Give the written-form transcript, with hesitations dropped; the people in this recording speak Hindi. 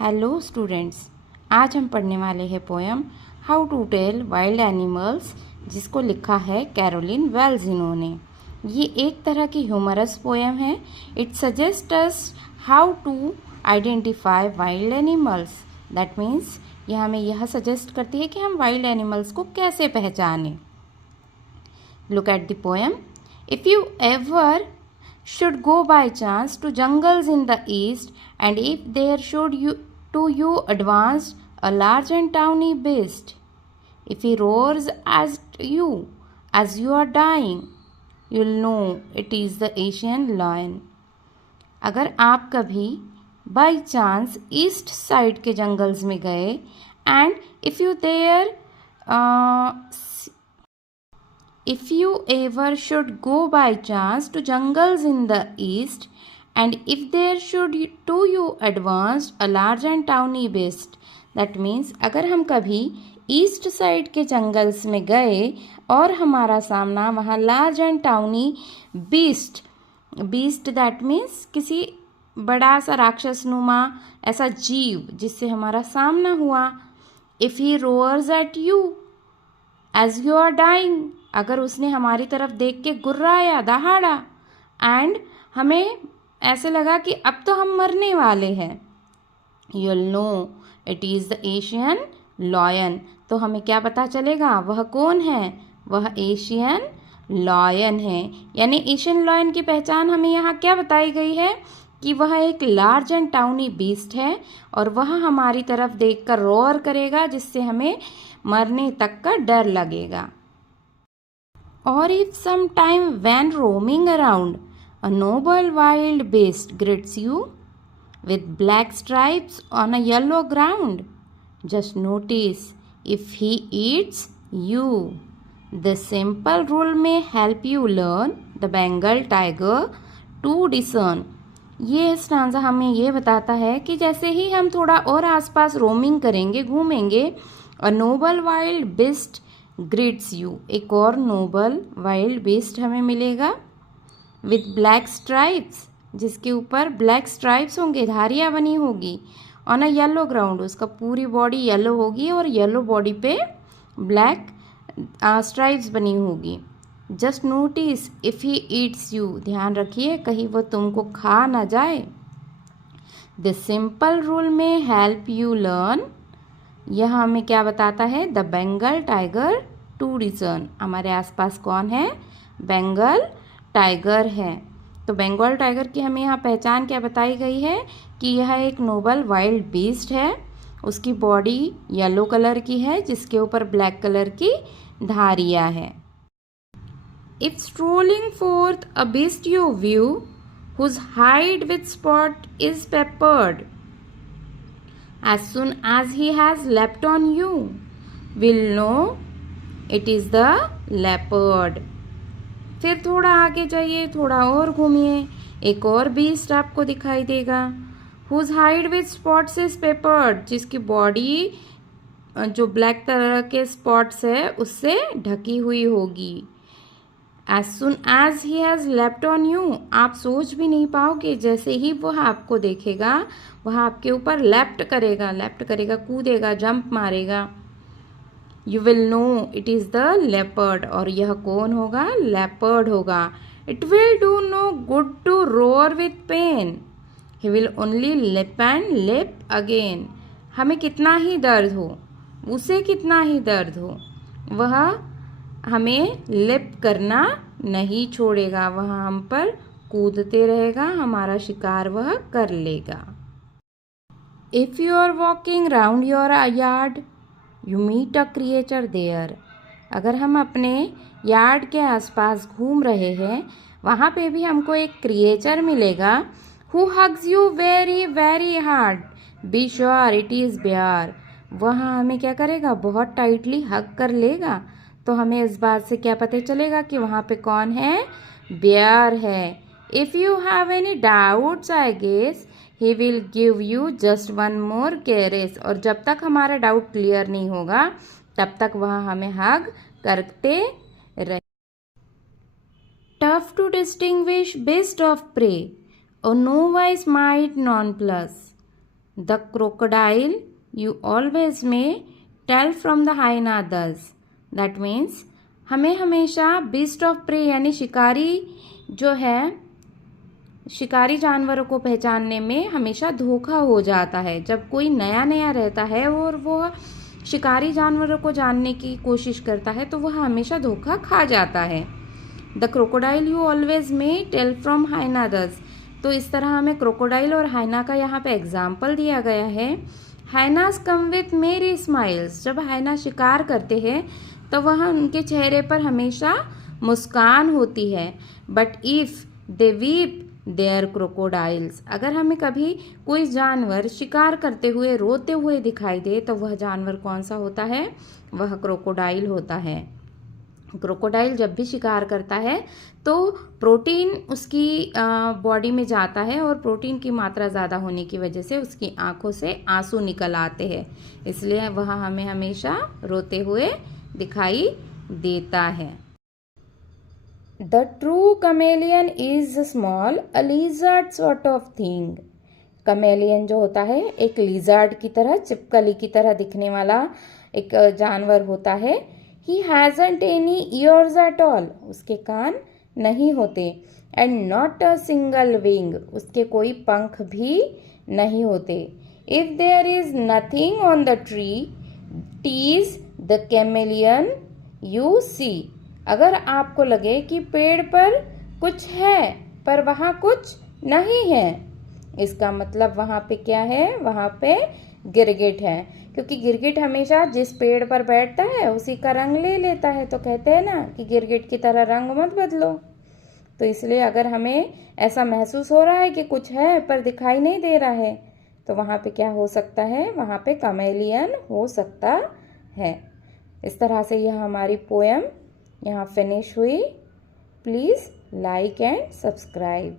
हेलो स्टूडेंट्स, आज हम पढ़ने वाले हैं poem how to tell wild animals, जिसको लिखा है कैरोलिन वेल्स इन्होंने। ये एक तरह की ह्यूमरस पोएम है। It suggest us how to identify wild animals. That means ये हमें यह सजेस्ट करती है कि हम वाइल्ड एनिमल्स को कैसे पहचानें। Look at the poem. If you ever should go by chance to jungles in the east, and if there should you advance a large and tawny beast, if he roars at you as you are dying, you'll know it is the Asian lion. अगर आप कभी बाई चांस ईस्ट साइड के जंगल्स में गए and if you there If you ever should go by chance to jungles in the east, and if there should to you advance a large and tawny beast, that means अगर हम कभी ईस्ट साइड के जंगल्स में गए और हमारा सामना वहाँ large and tawny beast that means किसी बड़ा सा राक्षसनुमा ऐसा जीव जिससे हमारा सामना हुआ। If he roars at you as you are dying, अगर उसने हमारी तरफ देख के गुर्राया दहाड़ा एंड हमें ऐसे लगा कि अब तो हम मरने वाले हैं, you'll no it is the Asian lion. तो हमें क्या पता चलेगा वह कौन है? वह एशियन लॉयन है। यानी एशियन लॉयन की पहचान हमें यहाँ क्या बताई गई है कि वह एक लार्ज एंड टाउनी बीस्ट है और वह हमारी तरफ देखकर रोर करेगा जिससे हमें मरने तक का डर लगेगा। Or if sometime when roaming around, a noble wild beast greets you with black stripes on a yellow ground, just notice if he eats you. This simple rule may help you learn the Bengal tiger to discern. ये स्टांजा हमें ये बताता है कि जैसे ही हम थोड़ा और आसपास रोमिंग करेंगे, घूमेंगे, अ Nobel wild beast grids you, एक और नोबल वाइल्ड बीस्ट हमें मिलेगा विथ ब्लैक स्ट्राइप्स, जिसके ऊपर ब्लैक स्ट्राइप्स होंगे, धारियाँ बनी होगी, ऑन अ येलो ग्राउंड, उसका पूरी बॉडी येलो होगी और येलो बॉडी पे ब्लैक स्ट्राइप्स बनी होगी। Just notice if he eats you, ध्यान रखिए कहीं वो तुमको खा ना जाए। This simple rule may help you learn, यह हमें क्या बताता है? The Bengal tiger to discern, हमारे आसपास कौन है? बंगाल टाइगर है। तो बंगाल टाइगर की हमें यहाँ पहचान क्या बताई गई है कि यह एक नोबल वाइल्ड बीस्ट है। उसकी बॉडी येलो कलर की है जिसके ऊपर ब्लैक कलर की धारियाँ है। If strolling forth a beast you view whose hide with spots is peppered, as soon as he has leapt on you, will know it is the leopard. फिर थोड़ा आगे जाइए, थोड़ा और घूमिए, एक और बीस्ट आपको दिखाई देगा। whose hide with spots is peppered, जिसकी बॉडी जो ब्लैक तरह के स्पॉट्स है उससे ढकी हुई होगी। As soon as he has leapt on you, आप सोच भी नहीं पाओगे, जैसे ही वह आपको देखेगा वह आपके ऊपर लेफ्ट करेगा, कूदेगा, जंप मारेगा। You will know it is the leopard, और यह कौन होगा? लेपर्ड होगा। It will do no good to roar with pain, he will only lip and lip again. हमें कितना ही दर्द हो, उसे कितना ही दर्द हो, वह हमें लिप करना नहीं छोड़ेगा, वह हम पर कूदते रहेगा, हमारा शिकार वह कर लेगा। If you are walking round your yard you meet a creature there, अगर हम अपने यार्ड के आसपास घूम रहे हैं वहाँ पे भी हमको एक क्रिएचर मिलेगा। Who hugs you very very hard, be sure it is bear, वह हमें क्या करेगा? बहुत टाइटली हग कर लेगा। तो हमें इस बात से क्या पता चलेगा कि वहाँ पे कौन है? बेयर है। If you have any doubts I guess he will give you just one more caress, और जब तक हमारा डाउट क्लियर नहीं होगा तब तक वह हमें हग करते रहे। Tough to distinguish beast of prey और no wise might nonplus, the crocodile you always may tell from the hyena thus. That means हमें हमेशा बीस्ट ऑफ प्रे यानी शिकारी जो है, शिकारी जानवरों को पहचानने में हमेशा धोखा हो जाता है। जब कोई नया नया रहता है और वो शिकारी जानवरों को जानने की कोशिश करता है तो वह हमेशा धोखा खा जाता है। The crocodile you always may tell from हाइना दस। तो इस तरह हमें क्रोकोडाइल और हाइना का यहाँ पे एग्जाम्पल दिया गया है। हाइनास कम विथ मेरी स्माइल्स। जब हाइना शिकार करते हैं तो वह उनके चेहरे पर हमेशा मुस्कान होती है। But if they weep they're crocodiles. अगर हमें कभी कोई जानवर शिकार करते हुए रोते हुए दिखाई दे तो वह जानवर कौन सा होता है? वह क्रोकोडाइल होता है। क्रोकोडाइल जब भी शिकार करता है तो प्रोटीन उसकी बॉडी में जाता है और प्रोटीन की मात्रा ज़्यादा होने की वजह से उसकी आंखों से आंसू निकल आते हैं, इसलिए वह हमें हमेशा रोते हुए दिखाई देता है। The true chameleon is small a lizard sort of thing. Chameleon जो होता है एक लिजर्ड की तरह, चिपकली की तरह दिखने वाला एक जानवर होता है। He hasn't any ears at all. उसके कान नहीं होते। And not a single wing. उसके कोई पंख भी नहीं होते। If there is nothing on the tree tease the chameleon you see. अगर आपको लगे कि पेड़ पर कुछ है पर वहाँ कुछ नहीं है, इसका मतलब वहाँ पे क्या है? वहाँ पे गिरगिट है। क्योंकि गिरगिट हमेशा जिस पेड़ पर बैठता है उसी का रंग ले लेता है। तो कहते हैं ना कि गिरगिट की तरह रंग मत बदलो। तो इसलिए अगर हमें ऐसा महसूस हो रहा है कि कुछ है पर दिखाई नहीं दे रहा है तो वहाँ पे क्या हो सकता है? वहाँ पे कमेलियन हो सकता है। इस तरह से यह हमारी पोएम यहाँ फिनिश हुई। Please like and subscribe.